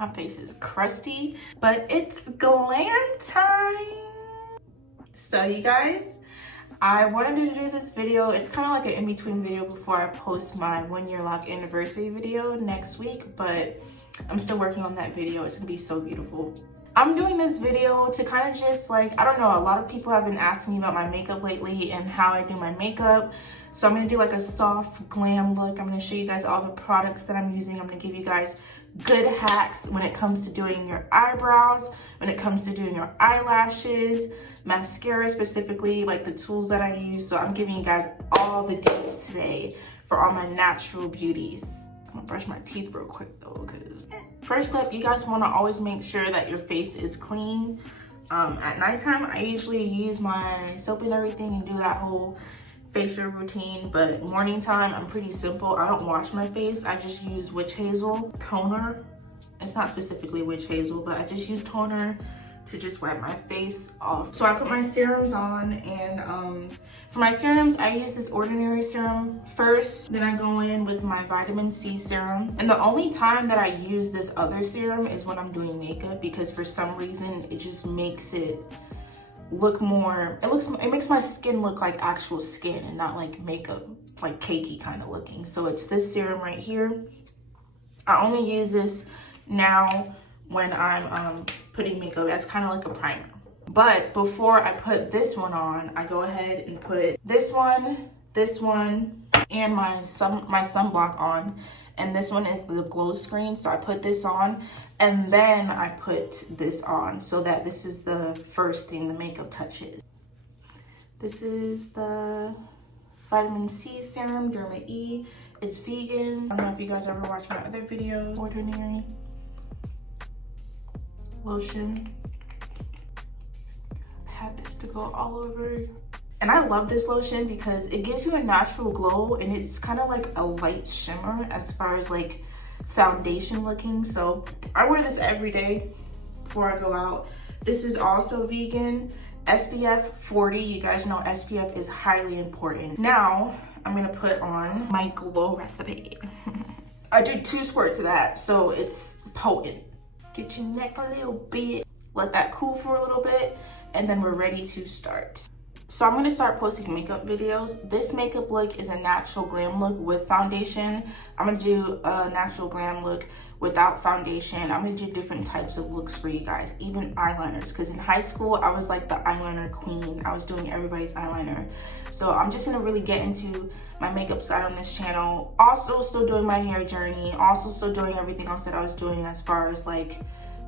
My face is crusty, but it's glam time. So you guys, I wanted to do this video. It's kind of like an in-between video before I post my 1-year lock anniversary video next week, but I'm still working on that video. It's gonna be so beautiful. I'm doing this video to kind of just like, I don't know, a lot of people have been asking me about my makeup lately and how I do my makeup. So I'm gonna do like a soft glam look. I'm gonna show you guys all the products that I'm using. I'm gonna give you guys good hacks when it comes to doing your eyebrows, when it comes to doing your eyelashes, mascara specifically, like the tools that I use. So I'm giving you guys all the deets today for all my natural beauties. I'm gonna brush my teeth real quick though, because first up, you guys wanna always make sure that your face is clean. At nighttime, I usually use my soap and everything and do that whole facial routine, but morning time, I'm pretty simple. I don't wash my face. I just use witch hazel toner. It's not specifically witch hazel, but I just use toner to just wipe my face off. So I put my serums on, and for my serums, I use this ordinary serum first. Then I go in with my vitamin C serum. And the only time that I use this other serum is when I'm doing makeup, because for some reason, it just makes it look more, it makes my skin look like actual skin and not like makeup, like cakey kind of looking. So it's this serum right here. I only use this now when I'm putting makeup as kind of like a primer. But before I put this one on, I go ahead and put this one, and my sunblock on. And this one is the glow screen, so I put this on, and then I put this on, so that this is the first thing the makeup touches. This is the vitamin C serum, Derma E. It's vegan. I don't know if you guys ever watched my other videos. Ordinary lotion. I had this to go all over. And I love this lotion because it gives you a natural glow, and it's kind of like a light shimmer as far as like foundation looking. So I wear this every day before I go out. This is also vegan, SPF 40. You guys know SPF is highly important. Now I'm gonna put on my glow recipe. I do 2 squirts of that, so it's potent. Get your neck a little bit, let that cool for a little bit, and then we're ready to start. So I'm gonna start posting makeup videos. This makeup look is a natural glam look with foundation. I'm gonna do a natural glam look without foundation. I'm gonna do different types of looks for you guys, even eyeliners, because in high school, I was like the eyeliner queen. I was doing everybody's eyeliner. So I'm just gonna really get into my makeup side on this channel. Also still doing my hair journey, also still doing everything else that I was doing as far as like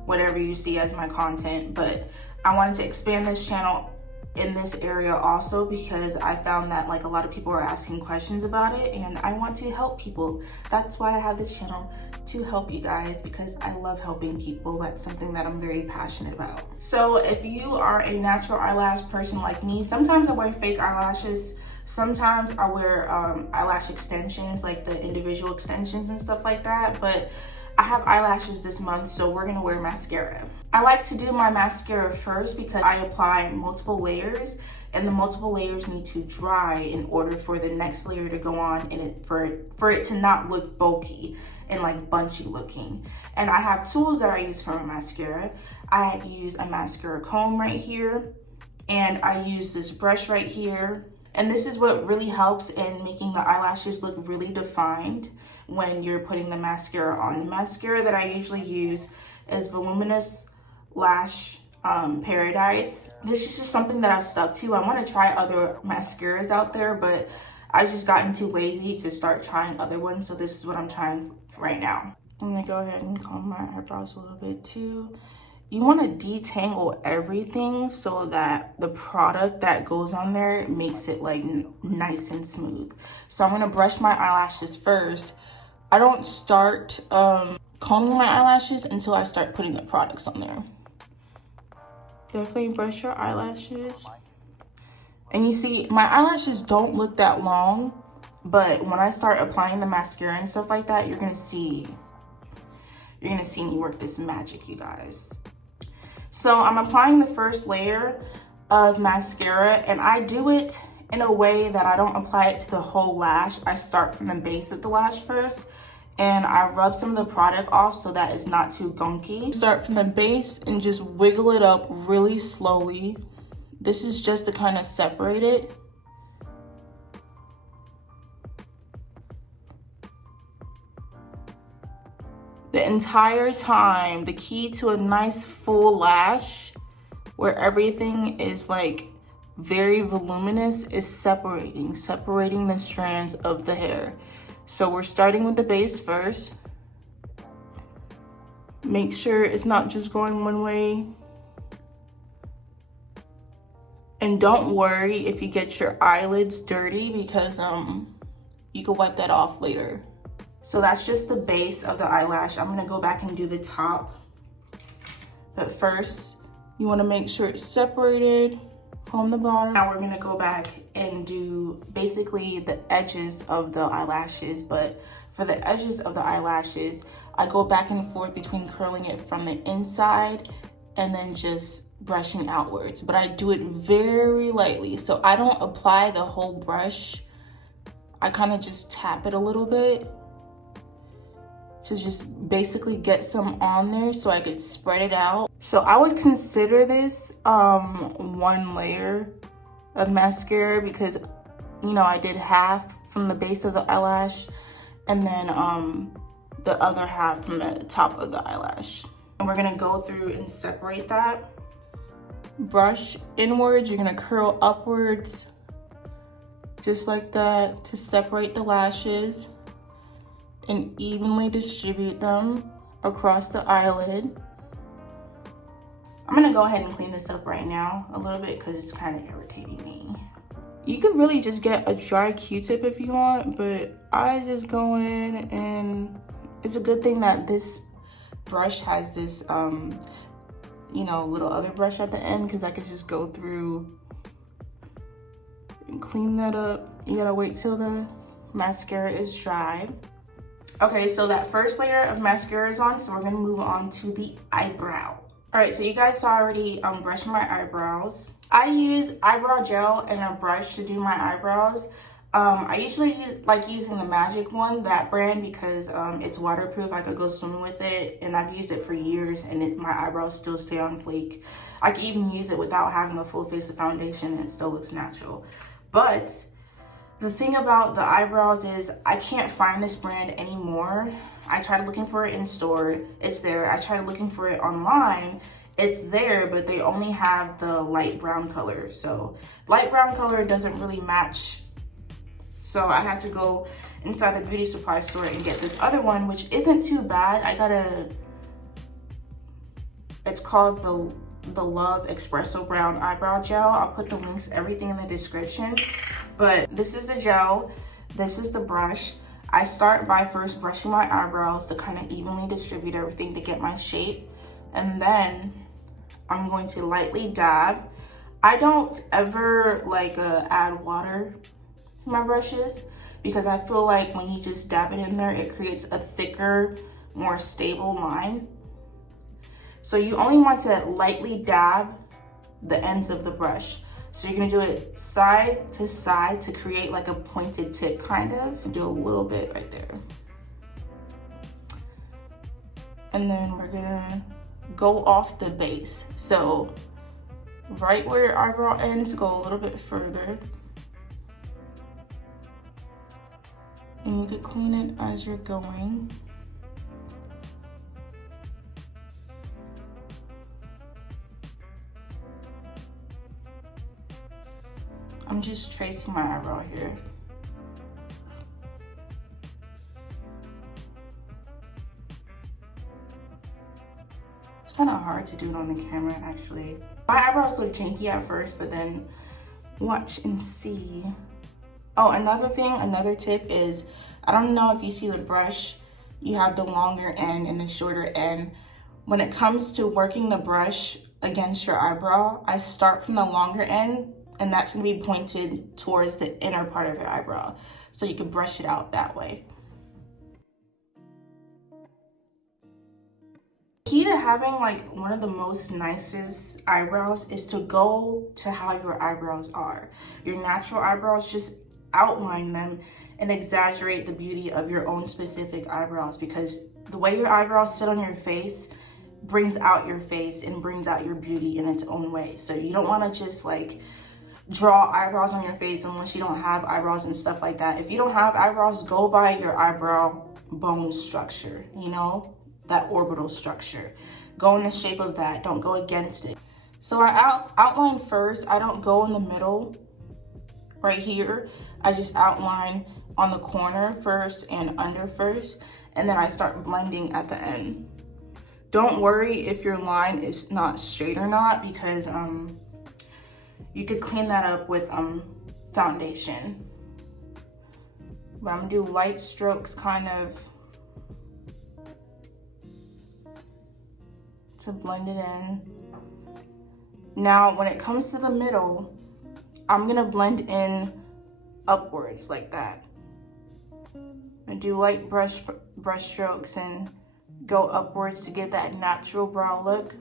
whatever you see as my content. But I wanted to expand this channel in this area also because I found that like a lot of people are asking questions about it, and I want to help people. That's why I have this channel, to help you guys, because I love helping people. That's something that I'm very passionate about. So if you are a natural eyelash person like me, sometimes I wear fake eyelashes. Sometimes I wear eyelash extensions, like the individual extensions and stuff like that, but I have eyelashes this month, so we're gonna wear mascara. I like to do my mascara first because I apply multiple layers, and the multiple layers need to dry in order for the next layer to go on, and for it to not look bulky and like bunchy looking. And I have tools that I use for my mascara. I use a mascara comb right here, and I use this brush right here. And this is what really helps in making the eyelashes look really defined when you're putting the mascara on. The mascara that I usually use is Voluminous Lash Paradise. This is just something that I've stuck to. I want to try other mascaras out there, but I just gotten too lazy to start trying other ones, so this is what I'm trying right now. I'm gonna go ahead and comb my eyebrows a little bit too. You want to detangle everything so that the product that goes on there makes it like nice and smooth. So I'm gonna brush my eyelashes first. I don't start combing my eyelashes until I start putting the products on there. Definitely brush your eyelashes. And you see, my eyelashes don't look that long, but when I start applying the mascara and stuff like that, you're gonna see me work this magic, you guys. So I'm applying the first layer of mascara, and I do it in a way that I don't apply it to the whole lash. I start from the base of the lash first, and I rub some of the product off so that it's not too gunky. Start from the base and just wiggle it up really slowly. This is just to kind of separate it. The entire time, the key to a nice full lash where everything is like very voluminous is separating the strands of the hair. So we're starting with the base first. Make sure it's not just going one way. And don't worry if you get your eyelids dirty, because you can wipe that off later. So that's just the base of the eyelash. I'm gonna go back and do the top. But first, you wanna make sure it's separated from the bottom. Now we're gonna go back and do basically the edges of the eyelashes. But for the edges of the eyelashes, I go back and forth between curling it from the inside and then just brushing outwards. But I do it very lightly. So I don't apply the whole brush. I kind of just tap it a little bit to just basically get some on there so I could spread it out. So I would consider this one layer of mascara, because you know I did half from the base of the eyelash and then the other half from the top of the eyelash. And we're gonna go through and separate that. Brush inwards, you're gonna curl upwards just like that to separate the lashes, and evenly distribute them across the eyelid. I'm gonna go ahead and clean this up right now a little bit because it's kind of irritating me. You could really just get a dry Q-tip if you want, but I just go in, and it's a good thing that this brush has this, you know, little other brush at the end, because I could just go through and clean that up. You gotta wait till the mascara is dry. Okay, so that first layer of mascara is on, so we're gonna move on to the eyebrow. All right, so you guys saw already brushing my eyebrows. I use eyebrow gel and a brush to do my eyebrows. I usually like using the Magic one, that brand, because it's waterproof. I could go swimming with it, and I've used it for years, and my eyebrows still stay on fleek. I can even use it without having a full face of foundation, and it still looks natural. But the thing about the eyebrows is I can't find this brand anymore. I tried looking for it in store, it's there. I tried looking for it online, it's there, but they only have the light brown color. So light brown color doesn't really match. So I had to go inside the beauty supply store and get this other one, which isn't too bad. It's called the Love Espresso Brown Eyebrow Gel. I'll put the links, everything in the description. But this is the gel, this is the brush. I start by first brushing my eyebrows to kind of evenly distribute everything to get my shape. And then I'm going to lightly dab. I don't ever like add water to my brushes, because I feel like when you just dab it in there, it creates a thicker, more stable line. So you only want to lightly dab the ends of the brush. So you're gonna do it side to side to create like a pointed tip, kind of. Do a little bit right there. And then we're gonna go off the base. So right where your eyebrow ends, go a little bit further. And you could clean it as you're going. I'm just tracing my eyebrow here. It's kind of hard to do it on the camera, actually. My eyebrows look janky at first, but then watch and see. Oh, another tip is, I don't know if you see the brush, you have the longer end and the shorter end. When it comes to working the brush against your eyebrow, I start from the longer end, and that's gonna be pointed towards the inner part of your eyebrow. So you can brush it out that way. Key to having like one of the most nicest eyebrows is to go to how your eyebrows are. Your natural eyebrows, just outline them and exaggerate the beauty of your own specific eyebrows, because the way your eyebrows sit on your face brings out your face and brings out your beauty in its own way. So you don't want to just like draw eyebrows on your face unless you don't have eyebrows and stuff like that. If you don't have eyebrows, go by your eyebrow bone structure, you know, that orbital structure. Go in the shape of that. Don't go against it. So I outline first. I don't go in the middle right here. I just outline on the corner first and under first, and then I start blending at the end. Don't worry if your line is not straight or not, because you could clean that up with foundation. But I'm gonna do light strokes kind of to blend it in. Now, when it comes to the middle, I'm gonna blend in upwards like that. And do light brush strokes and go upwards to give that natural brow look.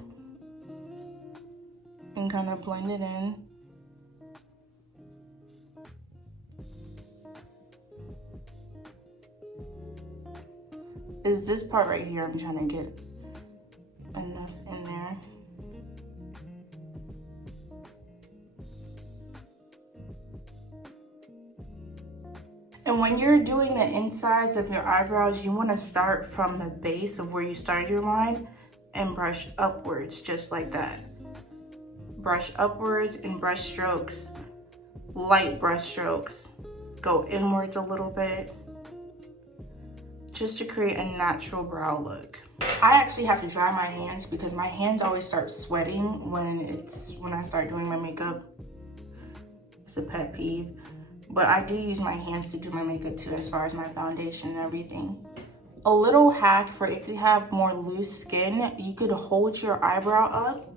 And kind of blend it in. Is this part right here I'm trying to get enough in there. And when you're doing the insides of your eyebrows, you want to start from the base of where you started your line and brush upwards, just like that. Brush upwards in brush strokes, light brush strokes. Go inwards a little bit, just to create a natural brow look. I actually have to dry my hands because my hands always start sweating when I start doing my makeup. It's a pet peeve. But I do use my hands to do my makeup too, as far as my foundation and everything. A little hack for if you have more loose skin, you could hold your eyebrow up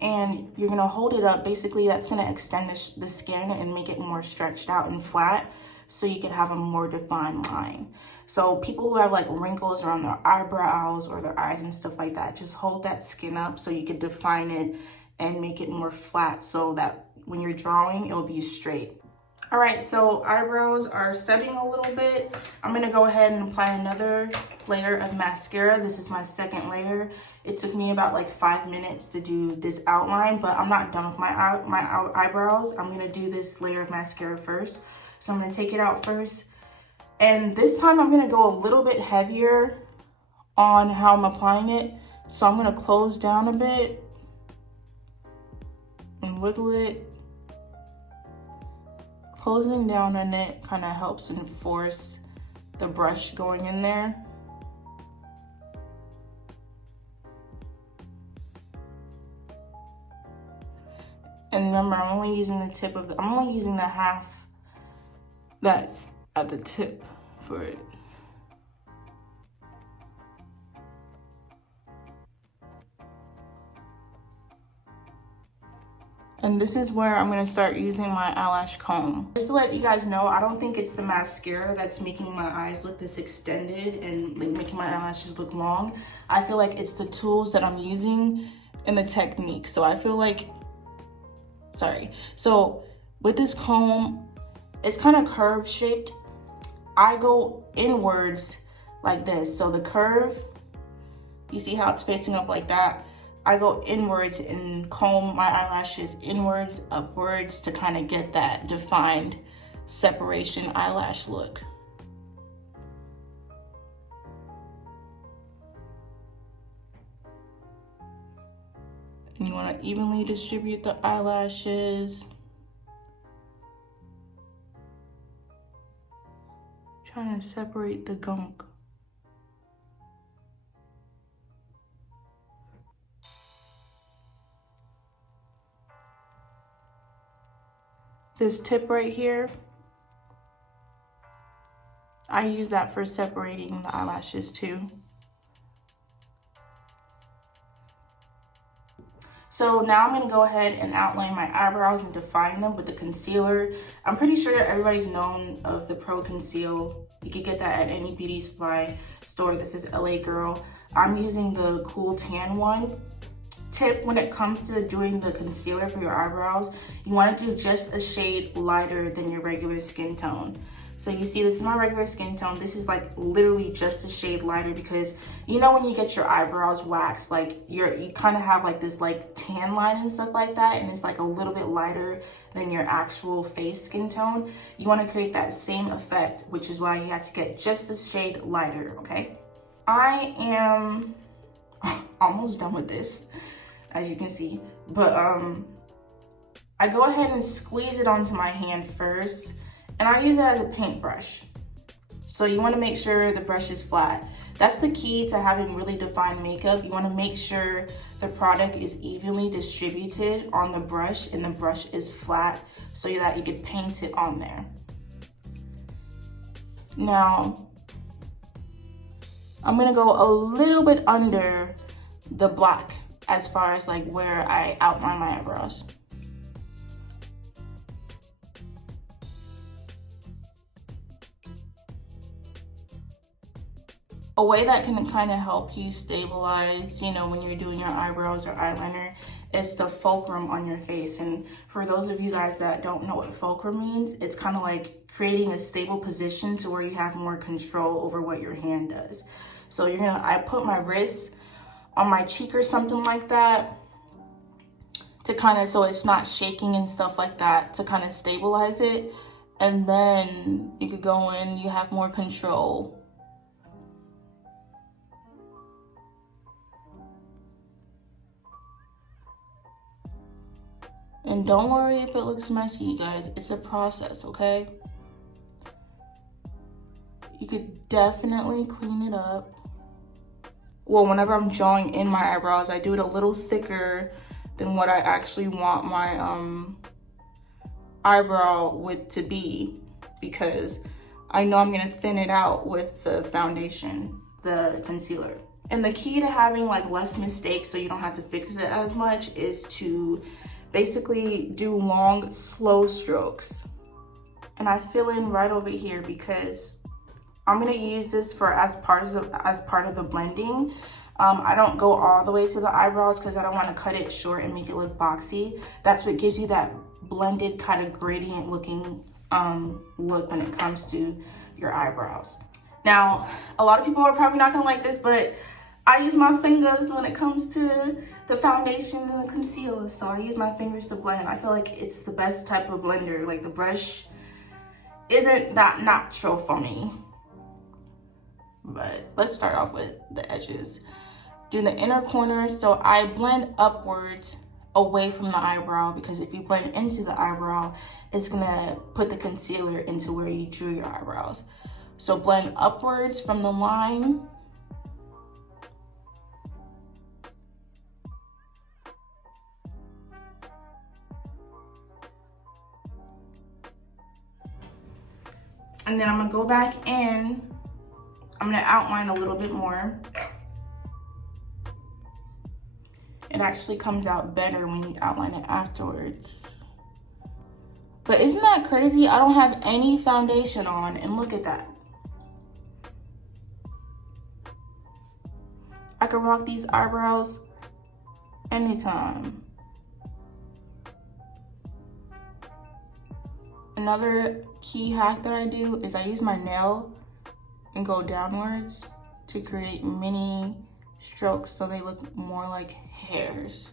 and you're gonna hold it up. Basically, that's gonna extend the skin and make it more stretched out and flat, so you could have a more defined line. So people who have like wrinkles around their eyebrows or their eyes and stuff like that, just hold that skin up so you could define it and make it more flat, so that when you're drawing, it'll be straight. All right, so eyebrows are setting a little bit. I'm gonna go ahead and apply another layer of mascara. This is my second layer. It took me about like 5 minutes to do this outline, but I'm not done with my eyebrows. I'm gonna do this layer of mascara first. So I'm gonna take it out first. And this time I'm gonna go a little bit heavier on how I'm applying it. So I'm gonna close down a bit and wiggle it. Closing down on it kind of helps enforce the brush going in there. And remember, I'm only using the half that's at the tip for it. And this is where I'm gonna start using my eyelash comb. Just to let you guys know, I don't think it's the mascara that's making my eyes look this extended and like making my eyelashes look long. I feel like it's the tools that I'm using and the technique. So I feel like, so with this comb, it's kind of curve shaped. I go inwards like this. So the curve, you see how it's facing up like that? I go inwards and comb my eyelashes inwards, upwards to kind of get that defined separation eyelash look. And you want to evenly distribute the eyelashes. Trying to separate the gunk. This tip right here, I use that for separating the eyelashes too. So now I'm gonna go ahead and outline my eyebrows and define them with the concealer. I'm pretty sure everybody's known of the Pro Conceal. You could get that at any beauty supply store. This is LA Girl. I'm using the Cool Tan one. tip when it comes to doing the concealer for your eyebrows, you want to do just a shade lighter than your regular skin tone. So you see, this is my regular skin tone. This is like literally just a shade lighter, because you know when you get your eyebrows waxed, like you kind of have like this like tan line and stuff like that, and it's like a little bit lighter than your actual face skin tone. You want to create that same effect, which is why you have to get just a shade lighter, okay? I am almost done with this, as you can see, but I go ahead and squeeze it onto my hand first, and I use it as a paintbrush. So you want to make sure the brush is flat. That's the key to having really defined makeup. You want to make sure the product is evenly distributed on the brush and the brush is flat so that you can paint it on there. Now, I'm going to go a little bit under the black as far as like where I outline my eyebrows. A way that can kind of help you stabilize, you know, when you're doing your eyebrows or eyeliner, is the fulcrum on your face. And for those of you guys that don't know what fulcrum means, it's kind of like creating a stable position to where you have more control over what your hand does. So I put my wrist on my cheek or something like that to kind of, so it's not shaking and stuff like that, to kind of stabilize it. And then you could go in, you have more control. And don't worry if it looks messy, you guys. It's a process, okay? You could definitely clean it up. Well, whenever I'm drawing in my eyebrows, I do it a little thicker than what I actually want my eyebrow width to be, because I know I'm gonna thin it out with the foundation, the concealer. And the key to having like less mistakes so you don't have to fix it as much is to basically do long, slow strokes. And I fill in right over here because I'm gonna use this for as part of the blending. I don't go all the way to the eyebrows because I don't want to cut it short and make it look boxy. That's what gives you that blended kind of gradient looking look when it comes to your eyebrows. Now, a lot of people are probably not gonna like this, but I use my fingers when it comes to the foundation and the concealer. So I use my fingers to blend. I feel like it's the best type of blender. Like the brush isn't that natural for me. But let's start off with the edges. Do the inner corner. So I blend upwards away from the eyebrow, because if you blend into the eyebrow, it's gonna put the concealer into where you drew your eyebrows. So blend upwards from the line. And then I'm gonna go back in. I'm gonna outline a little bit more. It actually comes out better when you outline it afterwards. But isn't that crazy? I don't have any foundation on, and look at that. I can rock these eyebrows anytime. Another key hack that I do is I use my nail and go downwards to create mini strokes so they look more like hairs.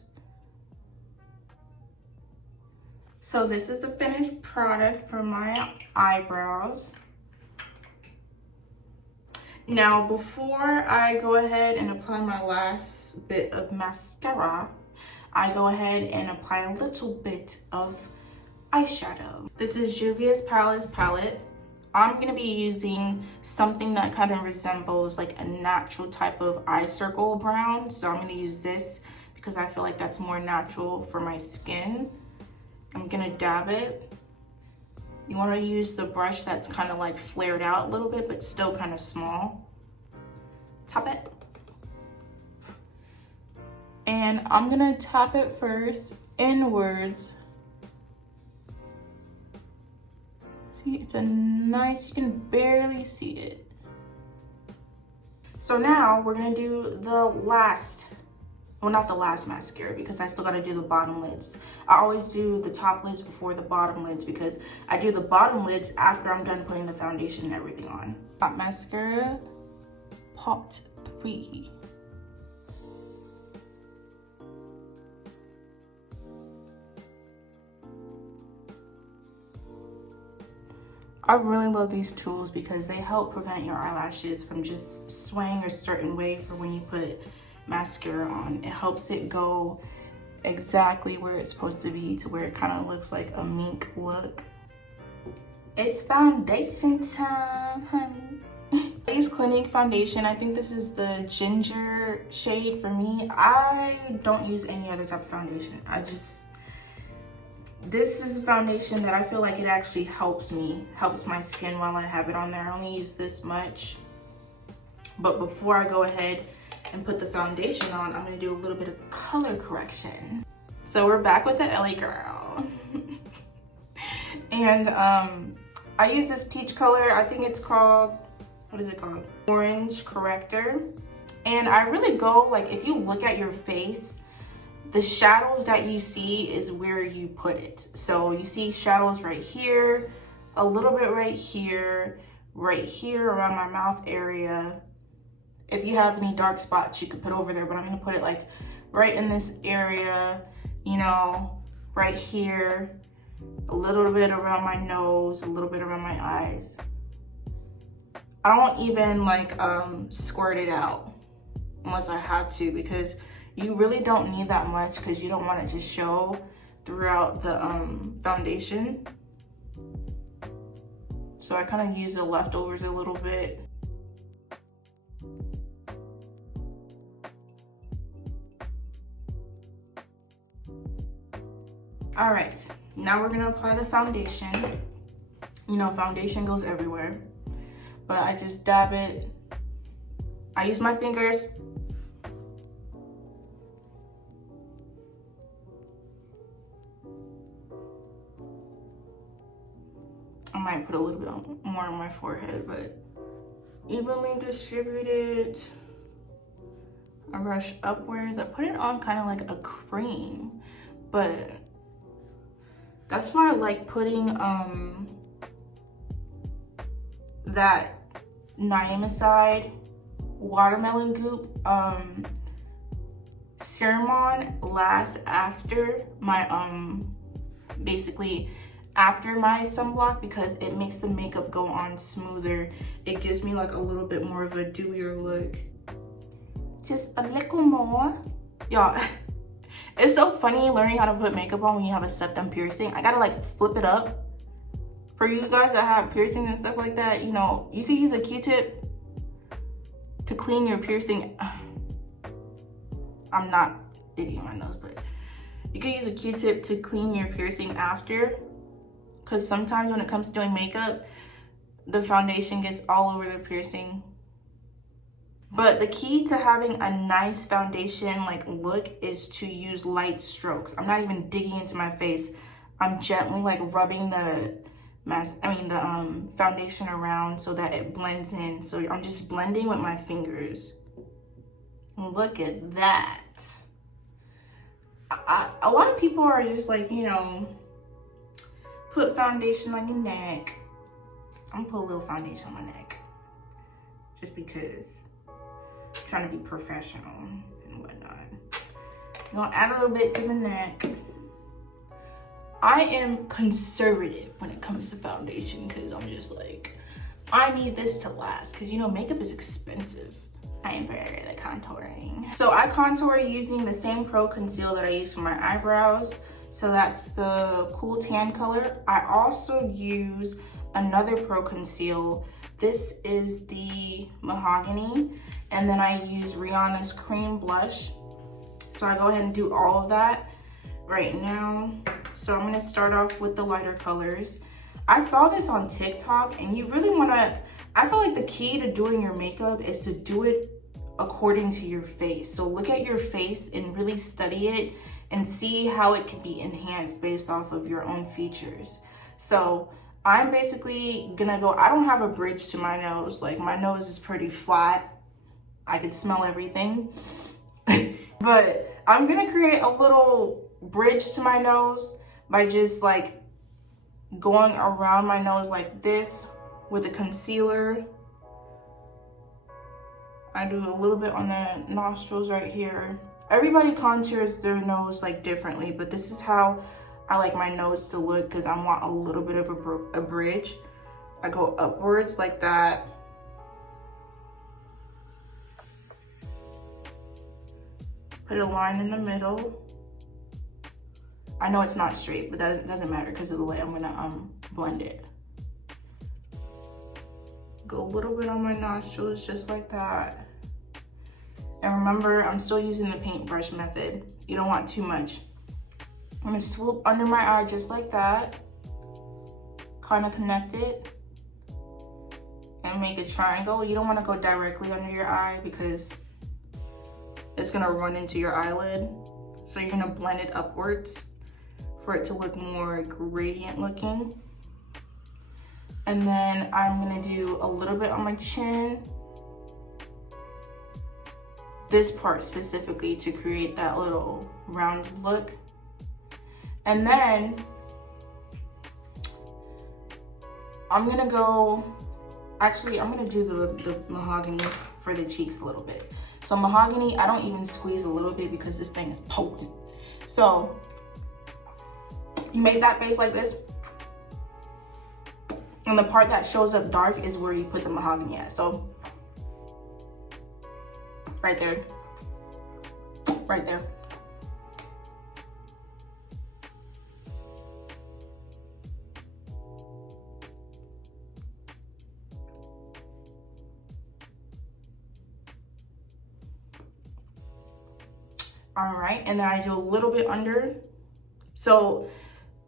So this is the finished product for my eyebrows. Now, before I go ahead and apply my last bit of mascara, I go ahead and apply a little bit of eyeshadow. This is Juvia's Palace palette. I'm gonna be using something that kind of resembles like a natural type of eye circle brown. So I'm gonna use this because I feel like that's more natural for my skin. I'm gonna dab it. You wanna use the brush that's kind of like flared out a little bit, but still kind of small. Tap it. And I'm gonna tap it first inwards. See, it's a nice, you can barely see it. So now we're gonna do the last Well, not the last mascara because I still got to do the bottom lids. I always do the top lids before the bottom lids because I do the bottom lids after I'm done putting the foundation and everything on. Got mascara, Part 3. I really love these tools because they help prevent your eyelashes from just swaying a certain way for when you put mascara on. It helps it go exactly where it's supposed to be, to where it kind of looks like a mink look. It's foundation time, honey. I use Clinique foundation. I think this is the ginger shade for me. I don't use any other type of foundation. This is a foundation that I feel like it actually helps my skin while I have it on there. I only use this much. But before I go ahead and put the foundation on, I'm gonna do a little bit of color correction. So we're back with the LA girl. And I use this peach color. I think it's called, what is it called? Orange corrector. And I really go, like, if you look at your face, the shadows that you see is where you put it. So you see shadows right here, a little bit right here around my mouth area. If you have any dark spots, you could put over there, but I'm gonna put it like right in this area, you know, right here, a little bit around my nose, a little bit around my eyes. I don't even like squirt it out unless I have to, because you really don't need that much because you don't want it to show throughout the foundation. So I kind of use the leftovers a little bit. All right, now we're gonna apply the foundation. You know, foundation goes everywhere, but I just dab it. I use my fingers. I might put a little bit more on my forehead, but evenly distributed. I brush upwards. I put it on kind of like a cream, but that's why I like putting that Niacinamide watermelon goop serum on last after my basically after my sunblock, because it makes the makeup go on smoother. It gives me like a little bit more of a dewier look. Just a little more. Y'all, it's so funny learning how to put makeup on when you have a septum piercing. I gotta like flip it up. For you guys that have piercings and stuff like that, you know, you could use a Q-tip to clean your piercing. I'm not digging my nose, but you could use a Q-tip to clean your piercing after. Because sometimes when it comes to doing makeup, the foundation gets all over the piercing. But the key to having a nice foundation like look is to use light strokes. I'm not even digging into my face. I'm gently like rubbing the foundation around so that it blends in. So I'm just blending with my fingers. Look at that. A lot of people are just like, you know, put foundation on your neck. I'm gonna put a little foundation on my neck just because I'm trying to be professional and whatnot. I'm gonna add a little bit to the neck. I am conservative when it comes to foundation because I'm just like, I need this to last, because you know makeup is expensive. Time for the contouring. So I contour using the same Pro Conceal that I use for my eyebrows. So that's the Cool Tan color. I also use another Pro Conceal. This is the Mahogany. And then I use Rihanna's Cream Blush. So I go ahead and do all of that right now. So I'm gonna start off with the lighter colors. I saw this on TikTok, and you really wanna, I feel like the key to doing your makeup is to do it according to your face. So look at your face and really study it and see how it can be enhanced based off of your own features. So I'm basically gonna go, I don't have a bridge to my nose. Like my nose is pretty flat. I can smell everything. But I'm gonna create a little bridge to my nose by just like going around my nose like this with a concealer. I do a little bit on the nostrils right here. Everybody contours their nose like differently, but this is how I like my nose to look because I want a little bit of a bridge. I go upwards like that. Put a line in the middle. I know it's not straight, but that doesn't matter because of the way I'm gonna blend it. Go a little bit on my nostrils just like that. And remember, I'm still using the paintbrush method. You don't want too much. I'm gonna swoop under my eye just like that. Kind of connect it and make a triangle. You don't want to go directly under your eye because it's gonna run into your eyelid. So you're gonna blend it upwards for it to look more gradient looking. And then I'm gonna do a little bit on my chin. This part specifically to create that little rounded look. And then I'm gonna go, actually I'm gonna do the mahogany for the cheeks a little bit. So mahogany, I don't even squeeze a little bit because this thing is potent. So you make that face like this. And the part that shows up dark is where you put the mahogany at. So right there, right there. All right, and then I do a little bit under. So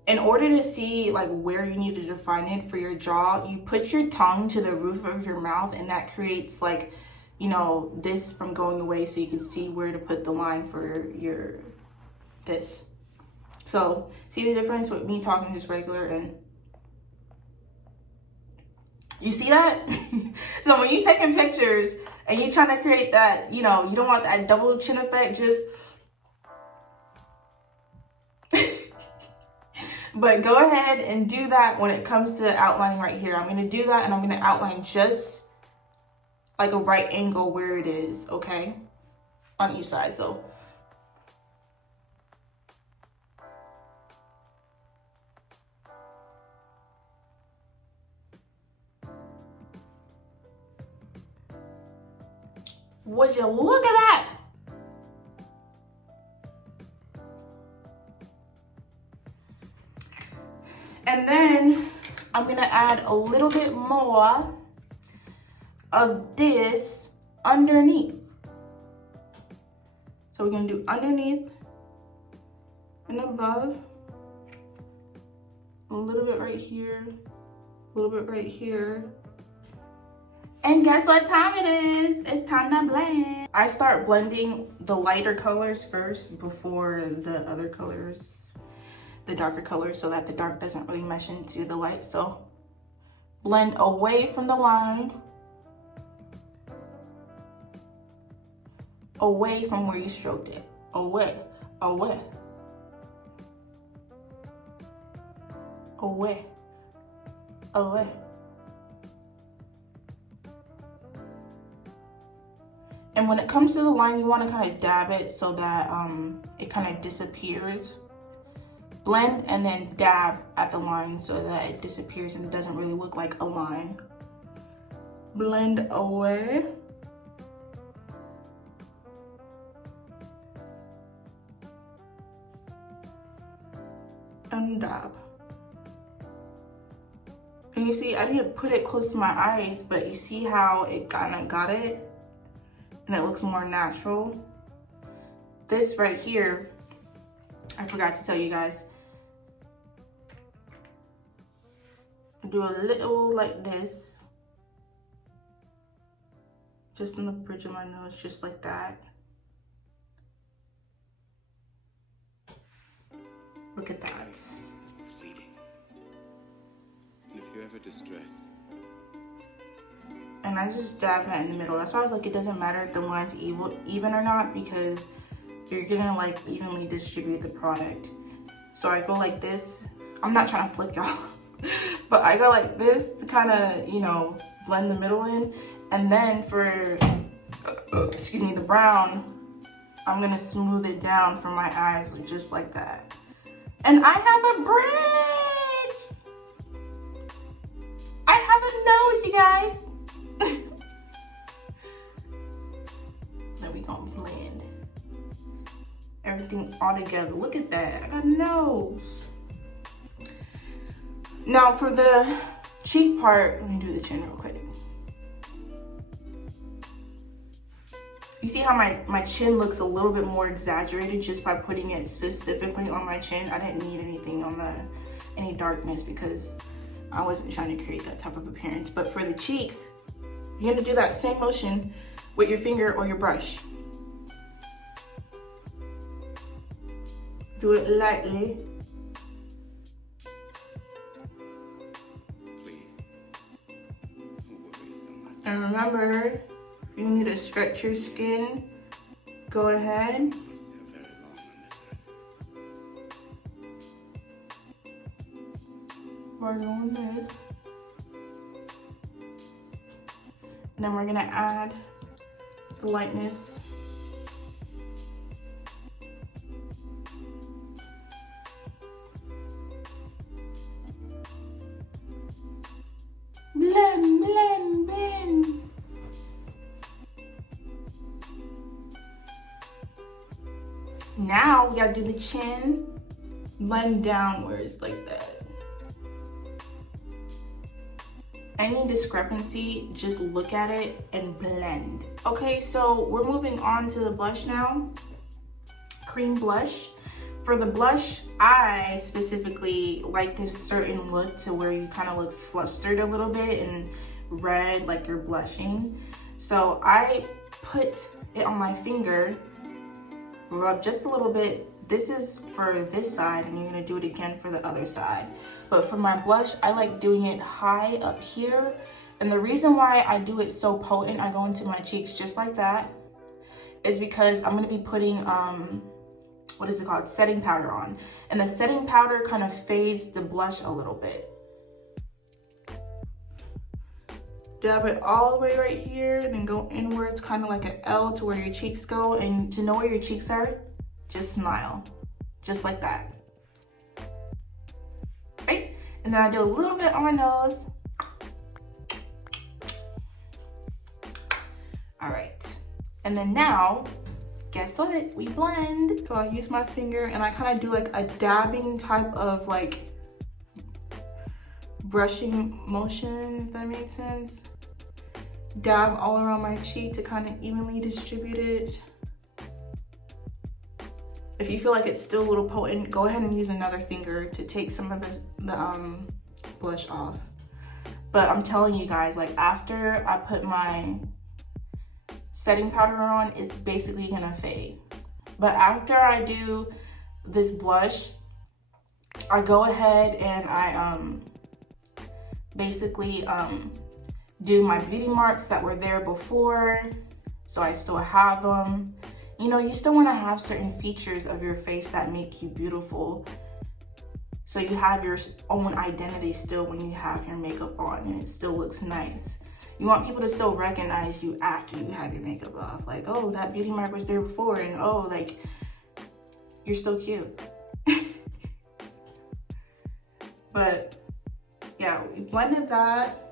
in order to see like where you need to define it for your jaw, you put your tongue to the roof of your mouth, and that creates like, you know, this from going away so you can see where to put the line for your this. So see the difference with me talking just regular and you see that? So when you're taking pictures and you're trying to create that, you know, you don't want that double chin effect, just but go ahead and do that when it comes to outlining right here. I'm going to do that and I'm going to outline just like a right angle where it is, okay? On each side, so. Would you look at that? And then I'm gonna add a little bit more of this underneath. So we're gonna do underneath and above. A little bit right here, a little bit right here. And guess what time it is? It's time to blend. I start blending the lighter colors first before the other colors, the darker colors, so that the dark doesn't really mesh into the light. So blend away from the line, away from where you stroked it, away, away, away, away. And when it comes to the line, you want to kind of dab it so that it kind of disappears. Blend and then dab at the line so that it disappears and it doesn't really look like a line. Blend away. And dab. And you see, I need to put it close to my eyes, but you see how it kind of got it? And it looks more natural. This right here, I forgot to tell you guys. Do a little like this. Just on the bridge of my nose, just like that. Look at that. Fleeting. And if you're ever distressed. And I just dab that in the middle. That's why I was like, it doesn't matter if the line's even or not, because you're gonna like evenly distribute the product. So I go like this. I'm not trying to flick y'all, but I go like this to kind of, you know, blend the middle in. And then for, excuse me, the brown, I'm gonna smooth it down for my eyes just like that. And I have a bridge. I have a nose, you guys. Then we gonna blend everything all together. Look at that, I got a nose. Now for the cheek part, let me do the chin real quick. You see how my chin looks a little bit more exaggerated just by putting it specifically on my chin? I didn't need anything on any darkness because I wasn't trying to create that type of appearance. But for the cheeks, you're gonna do that same motion with your finger or your brush. Do it lightly. And remember, if you need to stretch your skin, go ahead. We're doing this. And then we're gonna add the lightness. Blend, blend, blend. Now we gotta do the chin, blend downwards like that. Any discrepancy, just look at it and blend. Okay, so we're moving on to the blush now. Cream blush. For the blush, I specifically like this certain look to where you kind of look flustered a little bit and red like you're blushing. So I put it on my finger, rub just a little bit. This is for this side and you're gonna do it again for the other side. But for my blush, I like doing it high up here. And the reason why I do it so potent, I go into my cheeks just like that, is because I'm gonna be putting, what is it called? Setting powder on. And the setting powder kind of fades the blush a little bit. Dab it all the way right here, then go inwards, kind of like an L to where your cheeks go. And to know where your cheeks are, just smile, just like that. Right? And then I do a little bit on my nose. All right. And then now, guess what? We blend. So I use my finger and I kind of do like a dabbing type of like brushing motion, if that makes sense. Dab all around my cheek to kind of evenly distribute it. If you feel like it's still a little potent, go ahead and use another finger to take some of the blush off. But I'm telling you guys, like after I put my setting powder on, it's basically gonna fade. But after I do this blush, I go ahead and I basically do my beauty marks that were there before, so I still have them. You know, you still want to have certain features of your face that make you beautiful, so you have your own identity still when you have your makeup on and it still looks nice. You want people to still recognize you after you have your makeup off, like, oh, that beauty mark was there before, and oh, like, you're still cute. But yeah, we blended that.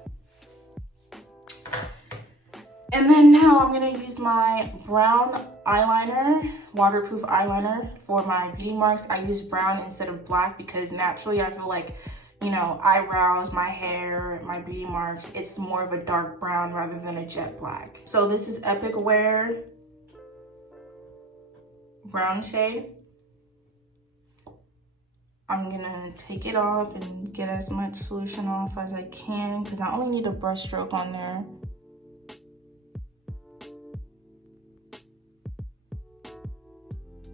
And then now I'm gonna use my brown eyeliner, waterproof eyeliner for my beauty marks. I use brown instead of black because naturally I feel like, you know, eyebrows, my hair, my beauty marks, it's more of a dark brown rather than a jet black. So this is Epic Wear brown shade. I'm gonna take it off and get as much solution off as I can because I only need a brush stroke on there.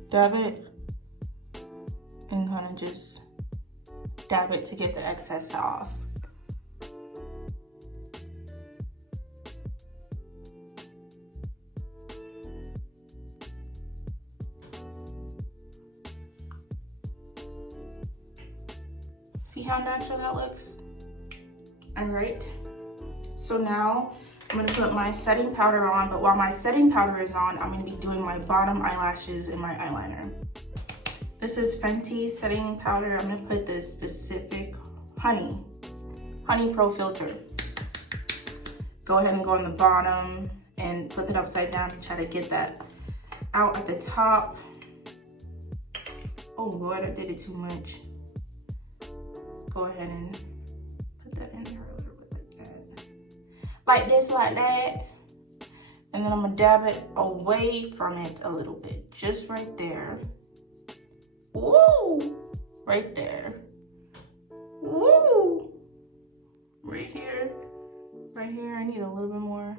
Dab it and kind of just dab it to get the excess off. See how natural that looks? All right, so now I'm gonna put my setting powder on, but while my setting powder is on, I'm gonna be doing my bottom eyelashes and my eyeliner. This is Fenty setting powder. I'm gonna put the specific Honey Pro filter. Go ahead and go on the bottom and flip it upside down to try to get that out at the top. Oh Lord, I did it too much. Go ahead and put that in there a little bit like that. Like this, like that. And then I'm gonna dab it away from it a little bit, just right there. Woo! Right there. Woo! Right here. Right here, I need a little bit more.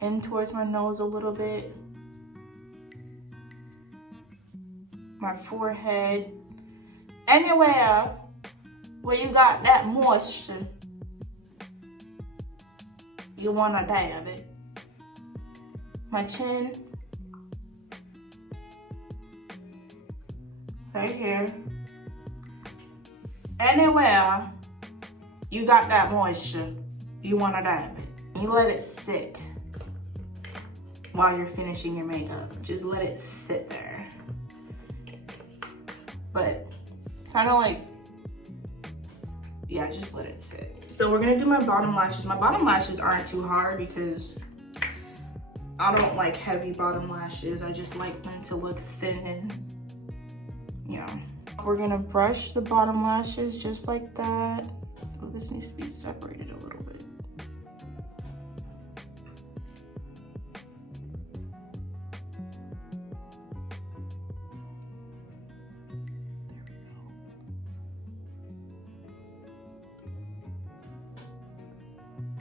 In towards my nose a little bit. My forehead. Anywhere where you got that moisture, you wanna dab it. My chin. Right here. Anywhere you got that moisture, you wanna dab it. You let it sit while you're finishing your makeup. Just let it sit there. But kind of like, yeah, just let it sit. So we're gonna do my bottom lashes. My bottom lashes aren't too hard because I don't like heavy bottom lashes. I just like them to look thin and, you know. We're gonna brush the bottom lashes just like that. Oh, this needs to be separated a little bit.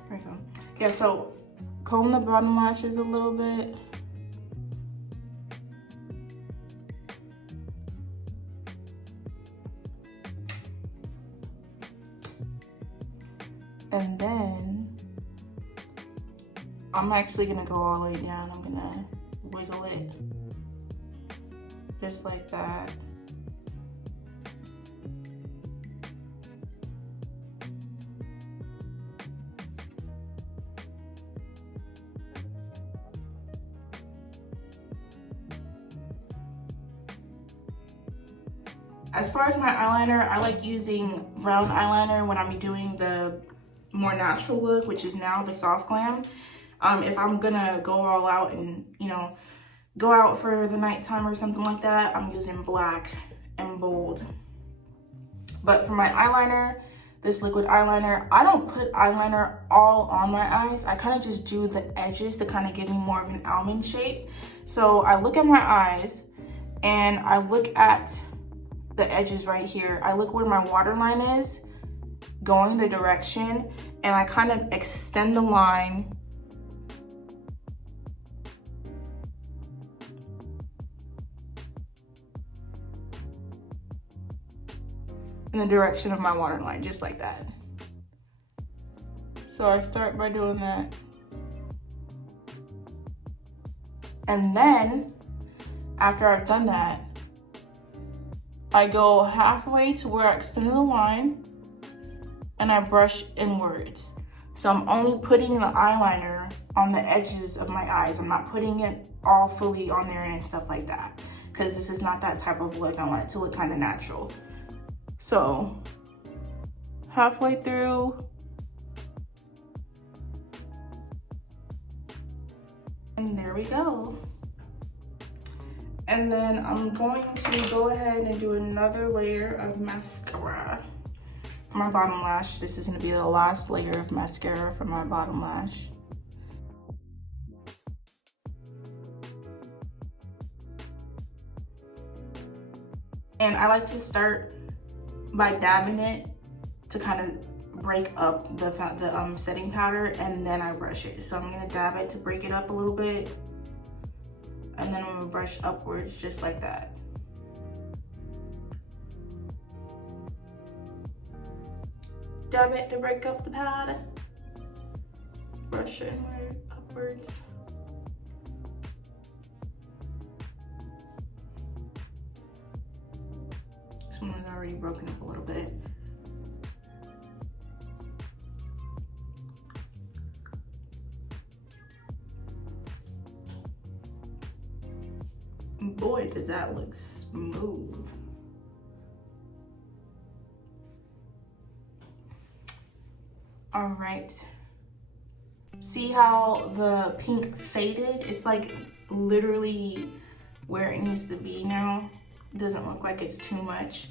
There we go. Yeah, so comb the bottom lashes a little bit. And then I'm actually gonna go all the way down. I'm gonna wiggle it just like that. As far as my eyeliner, I like using brown eyeliner when I'm doing the more natural look, which is now the soft glam. If I'm gonna go all out and, you know, go out for the nighttime or something like that, I'm using black and bold. But for my eyeliner, this liquid eyeliner, I don't put eyeliner all on my eyes. I kind of just do the edges to kind of give me more of an almond shape. So I look at my eyes and I look at the edges right here. I look where my waterline is going the direction, and I kind of extend the line in the direction of my waterline, just like that. So I start by doing that. And then after I've done that, I go halfway to where I extended the line and I brush inwards. So I'm only putting the eyeliner on the edges of my eyes. I'm not putting it all fully on there and stuff like that, because this is not that type of look. I want it to look kind of natural. So halfway through, and there we go. And then I'm going to go ahead and do another layer of mascara for my bottom lash. This is gonna be the last layer of mascara for my bottom lash. And I like to start by dabbing it to kind of break up the setting powder, and then I brush it. So I'm gonna dab it to break it up a little bit, and then I'm gonna brush upwards just like that. Dab it to break up the powder. Brush it upwards. This one was already broken up a little bit. Boy, does that look smooth. All right. See how the pink faded? It's like literally where it needs to be now. It doesn't look like it's too much.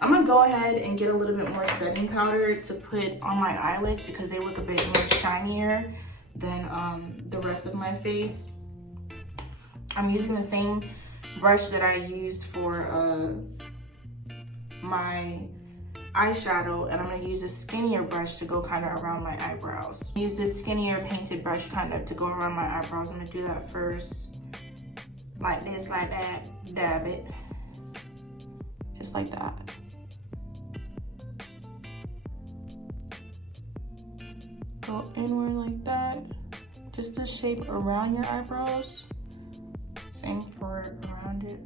I'm gonna go ahead and get a little bit more setting powder to put on my eyelids because they look a bit more shinier than the rest of my face. I'm using the same brush that I used for my eyeshadow, and I'm gonna use a skinnier brush to go kind of around my eyebrows. Use this skinnier painted brush kind of to go around my eyebrows. I'm gonna do that first, like this, like that, dab it, just like that. Go inward like that, just to shape around your eyebrows. Same for around it,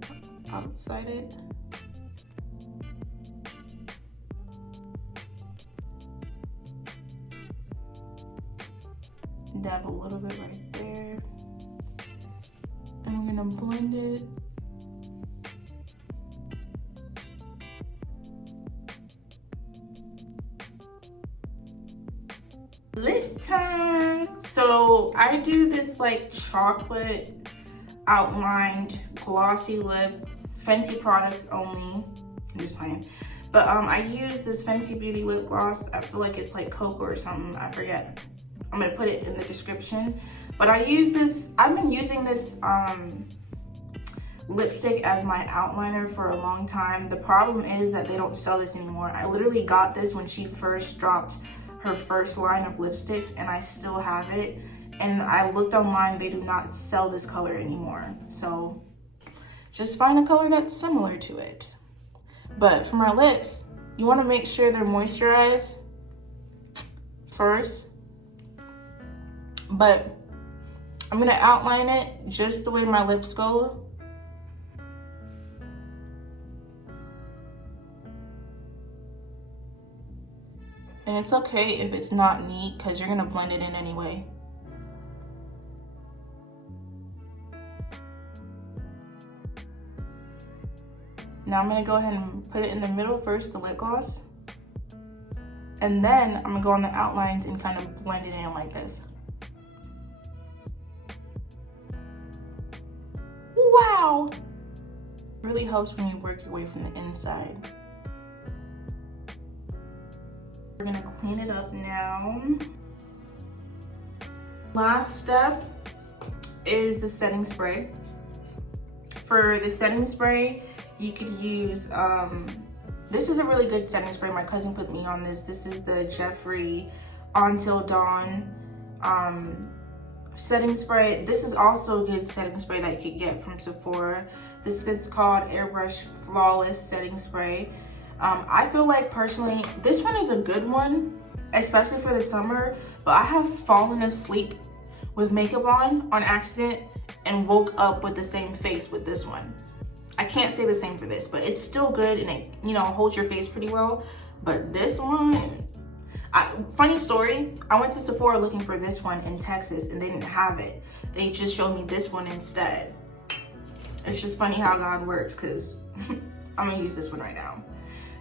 outside it. Dab a little bit right there. And we're gonna blend it. Lip time. So I do this like chocolate outlined glossy lip, Fenty products only. I'm just playing. But I use this Fenty Beauty lip gloss. I feel like it's like cocoa or something, I forget. I'm gonna put it in the description. But I use this, I've been using this lipstick as my outliner for a long time. The problem is that they don't sell this anymore. I literally got this when she first dropped her first line of lipsticks, and I still have it. And I looked online, they do not sell this color anymore. So just find a color that's similar to it. But for my lips, you wanna make sure they're moisturized first. But I'm gonna outline it just the way my lips go. And it's okay if it's not neat because you're gonna blend it in anyway. Now I'm gonna go ahead and put it in the middle first, the lip gloss. And then I'm gonna go on the outlines and kind of blend it in like this. Wow! It really helps when you work your way from the inside. We're gonna clean it up now. Last step is the setting spray. For the setting spray, you could use, this is a really good setting spray. My cousin put me on this. This is the Jeffree Until Dawn setting spray. This is also a good setting spray that you could get from Sephora. This is called Airbrush Flawless Setting Spray. I feel like personally, this one is a good one, especially for the summer, but I have fallen asleep with makeup on accident and woke up with the same face with this one. I can't say the same for this, but it's still good and it, you know, holds your face pretty well. But this one, funny story, I went to Sephora looking for this one in Texas and they didn't have it. They just showed me this one instead. It's just funny how God works, because I'm gonna use this one right now.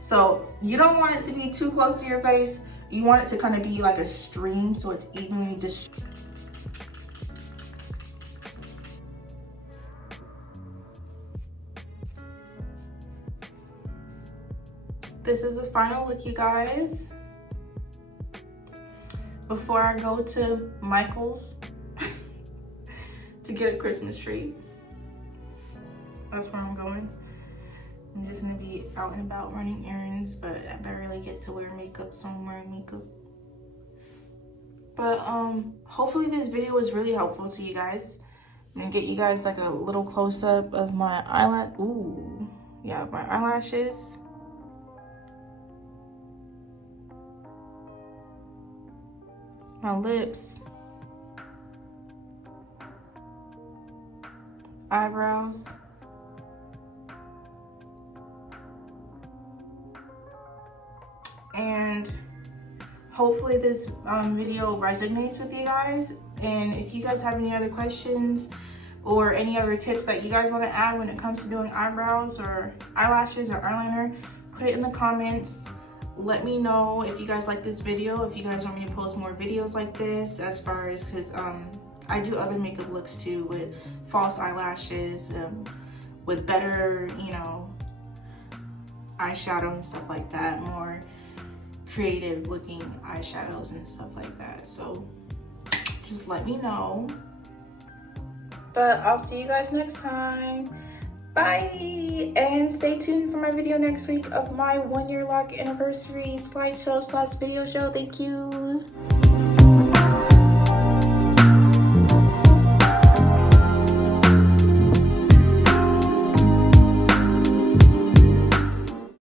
So you don't want it to be too close to your face. You want it to kind of be like a stream so it's evenly distributed. This is the final look, you guys. Before I go to Michael's to get a Christmas tree. That's where I'm going. I'm just gonna be out and about running errands, but I barely get to wear makeup, so I'm wearing makeup. But hopefully this video was really helpful to you guys. I'm gonna get you guys like a little close-up of my eyelash. Ooh, yeah, my eyelashes. My lips. Eyebrows. and hopefully this video resonates with you guys. And if you guys have any other questions or any other tips that you guys want to add when it comes to doing eyebrows or eyelashes or eyeliner, put it in the comments. Let me know if you guys like this video, if you guys want me to post more videos like this, as far as, because I do other makeup looks too, with false eyelashes, with better, you know, eyeshadow and stuff like that, more creative looking eyeshadows and stuff like that. So just let me know. But I'll see you guys next time. Bye, and stay tuned for my video next week of my 1 year lock anniversary slideshow / video show. Thank you.